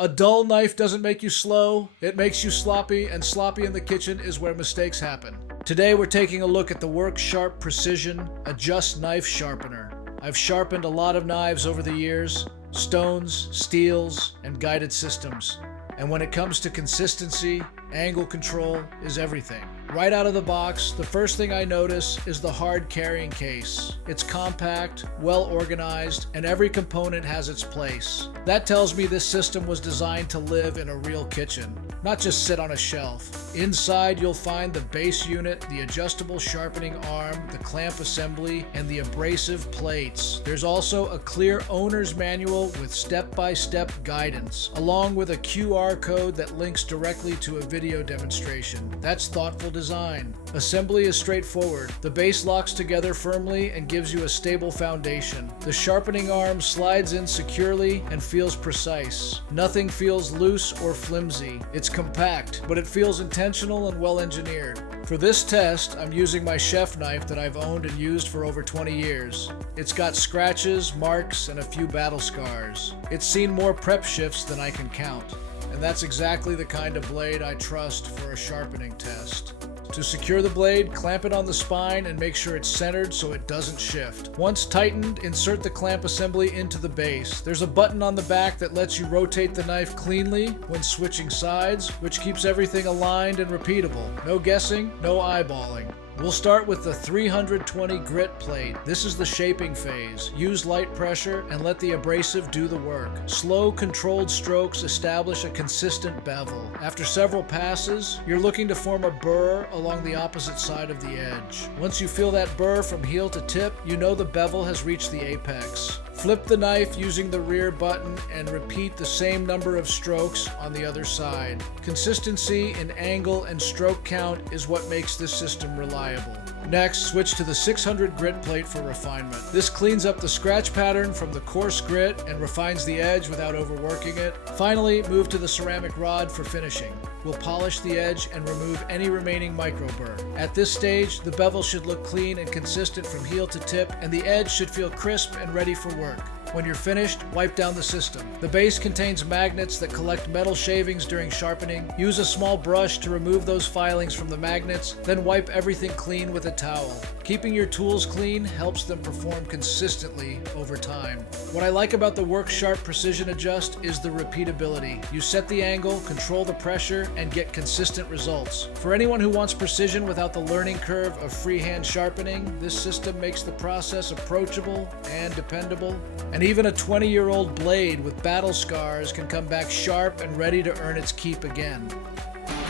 A dull knife doesn't make you slow, it makes you sloppy, and sloppy in the kitchen is where mistakes happen. Today we're taking a look at the Work Sharp Precision Adjust Knife Sharpener. I've sharpened a lot of knives over the years, stones, steels, and guided systems. And when it comes to consistency, angle control is everything. Right out of the box, the first thing I notice is the hard carrying case. It's compact, well organized, and every component has its place. That tells me this system was designed to live in a real kitchen, not just sit on a shelf. Inside you'll find the base unit, the adjustable sharpening arm, the clamp assembly, and the abrasive plates. There's also a clear owner's manual with step-by-step guidance, along with a QR code that links directly to a video demonstration. That's thoughtful design. Assembly is straightforward. The base locks together firmly and gives you a stable foundation. The sharpening arm slides in securely and feels precise. Nothing feels loose or flimsy. It's compact, but it feels intentional and well engineered. For this test, I'm using my chef knife that I've owned and used for over 20 years. It's got scratches, marks, and a few battle scars. It's seen more prep shifts than I can count. And that's exactly the kind of blade I trust for a sharpening test. To secure the blade, clamp it on the spine and make sure it's centered so it doesn't shift. Once tightened, insert the clamp assembly into the base. There's a button on the back that lets you rotate the knife cleanly when switching sides, which keeps everything aligned and repeatable. No guessing, no eyeballing. We'll start with the 320 grit plate. This is the shaping phase. Use light pressure and let the abrasive do the work. Slow, controlled strokes establish a consistent bevel. After several passes, you're looking to form a burr along the opposite side of the edge. Once you feel that burr from heel to tip, you know the bevel has reached the apex. Flip the knife using the rear button and repeat the same number of strokes on the other side. Consistency in angle and stroke count is what makes this system reliable. Next, switch to the 600 grit plate for refinement. This cleans up the scratch pattern from the coarse grit and refines the edge without overworking it. Finally, move to the ceramic rod for finishing. We'll polish the edge and remove any remaining microburr. At this stage, the bevel should look clean and consistent from heel to tip, and the edge should feel crisp and ready for work. When you're finished, wipe down the system. The base contains magnets that collect metal shavings during sharpening. Use a small brush to remove those filings from the magnets, then wipe everything clean with a towel. Keeping your tools clean helps them perform consistently over time. What I like about the Work Sharp Precision Adjust is the repeatability. You set the angle, control the pressure, and get consistent results. For anyone who wants precision without the learning curve of freehand sharpening, this system makes the process approachable and dependable. And even a 20-year-old blade with battle scars can come back sharp and ready to earn its keep again.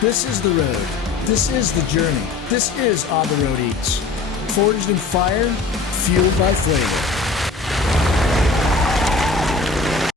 This is the road. This is the journey. This is On the Road Eats. Forged in fire, fueled by flavor.